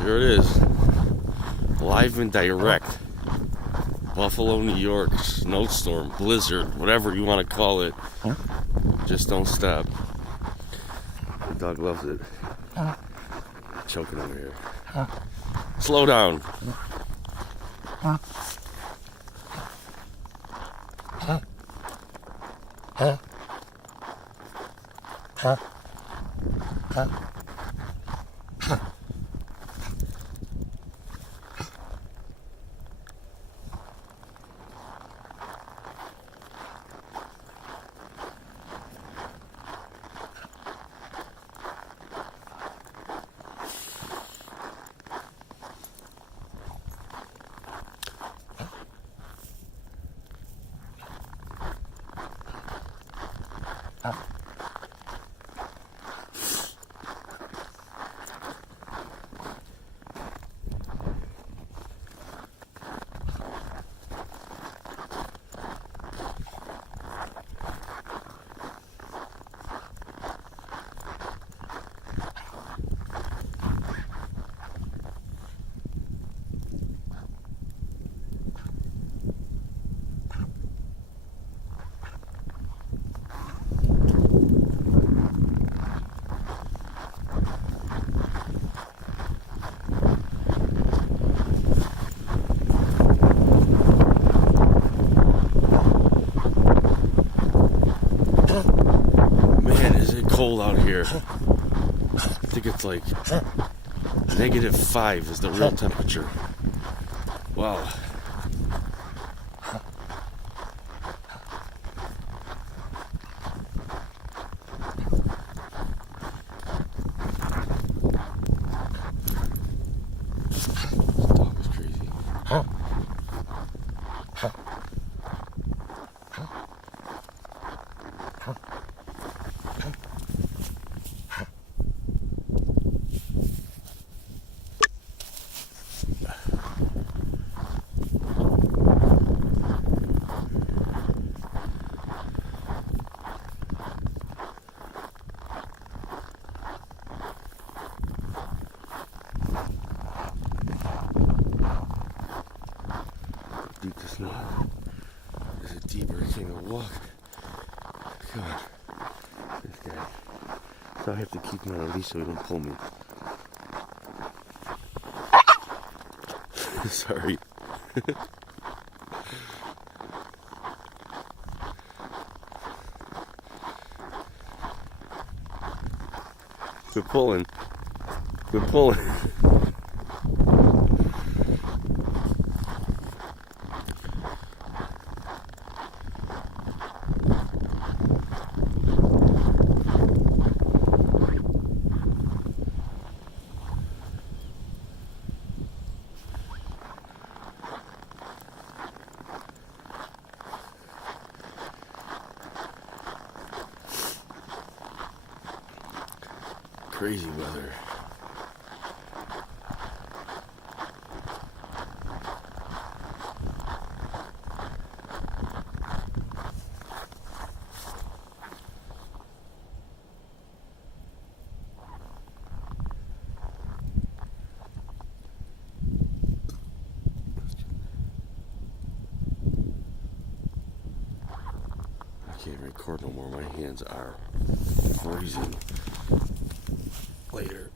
There it is. Live and direct. Buffalo, New York, snowstorm, blizzard, whatever you want to call it. Just don't stop. The dog loves it. Choking over here. Slow down. Cold out here. I think it's like -5 is the real temperature. Wow. This dog is crazy. Deep the snow. Is it deeper? I can't even walk. God. This guy. So I have to keep him on a leash so he don't pull me. Sorry. Quit pulling. Quit pulling. Crazy weather. I can't record no more. My hands are freezing. Later.